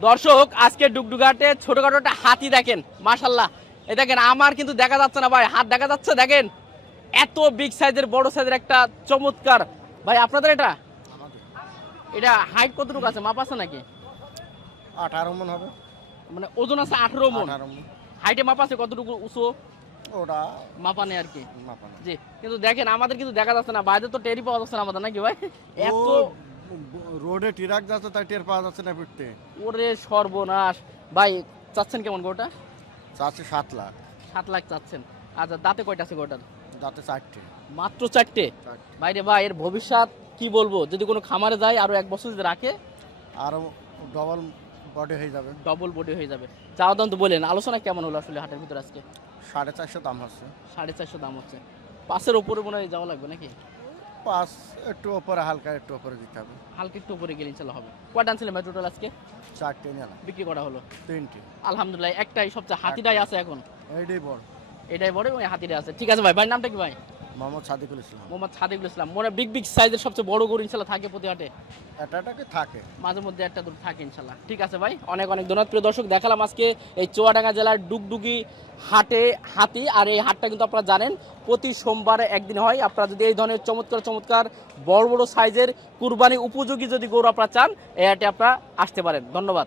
দর্শক আজকে ডুগডুগাটে ছোটখাটো একটা হাতি দেখেন, মাশাল্লাহ। এই দেখেন, আমার কিন্তু দেখা যাচ্ছে না ভাই, হাত দেখা যাচ্ছে, দেখেন এত বিগ সাইজের, বড় সাইজের একটা চমৎকার। ভাই আপনাদের এটা হাইট কতটুকু আছে, মাপ আছে নাকি? 18 মন হবে। মানে ওজন আছে 18 মন। 18 মন। হাইটে মাপ আছে কতটুকু উঁচু? ওটা মাপা নেই আর কি। মাপা না। জি, কিন্তু দেখেন আমাদের কিন্তু দেখা যাচ্ছে না, বাইরে তো টেরি পাওয়া যাচ্ছে না আমাদের, নাকি ভাই? এত রোডে ট্রাক যাচ্ছে তাই টের পাওয়া যাচ্ছে না ফিরতে। ওরে সর্বনাশ। ভাই চাচ্ছেন কেমন গোটা? চাচ্ছে 7 লাখ। 7 লাখ চাচ্ছেন। আচ্ছা, দাঁতে কয়টা আছে গোটার? যাতে 4টে। মাত্র 4টে? বাইরে ভাই, এর ভবিষ্যৎ কি বলবো, যদি কোনো খামারে যায় আরো 1 বছর যদি রাখে আরো ডবল বডি হয়ে যাবে। ডবল বডি হয়ে যাবে। চাওয়া দাম তো বলেন, আলোচনা কেমন হলো আসলে হাটের ভিতর আজকে? 450 দাম হচ্ছে। 450 দাম হচ্ছে। 5-এর উপরে মনে হয় যাওয়া লাগবে নাকি? 5 একটু উপরে, হালকা একটু উপরে দিতে হবে। হালকা একটু উপরে গেলে ইনশাল্লাহ হবে। কয়টা আনছিলেন ভাই টোটাল আজকে? 4টে নিলাম। বিক্রি করা হলো 3টে। আলহামদুলিল্লাহ। একটাই সবচেয়ে হাতিটাই আছে এখন, এইটাই বড়। এটাই বড় এবং হাতিটাই আছে। ঠিক আছে ভাই, ভাই নামটা কি ভাই? মোহাম্মদ সাদিকুল ইসলাম। মোহাম্মদ সাদিকুল ইসলাম। মনে বিগ বিগ সাইজের সবচেয়ে বড় গরু ইনশাল্লাহ থাকে প্রতি হাটে? এটাকে থাকে মাঝে মধ্যে একটা দুটো থাকে ইনশাল্লাহ। ঠিক আছে ভাই, অনেক অনেক ধন্যবাদ। প্রিয় দর্শক, দেখালাম আজকে এই চুয়াডাঙ্গা জেলার ডুগডুগি হাটে হাতি। আর এই হাটটা কিন্তু আপনারা জানেন প্রতি সোমবারে একদিন হয়। আপনারা যদি এই ধরনের চমৎকার চমৎকার বড় বড় সাইজের কুরবানি উপযোগী যদি গরু আপনারা চান, এই হাটে আপনারা আসতে পারেন। ধন্যবাদ।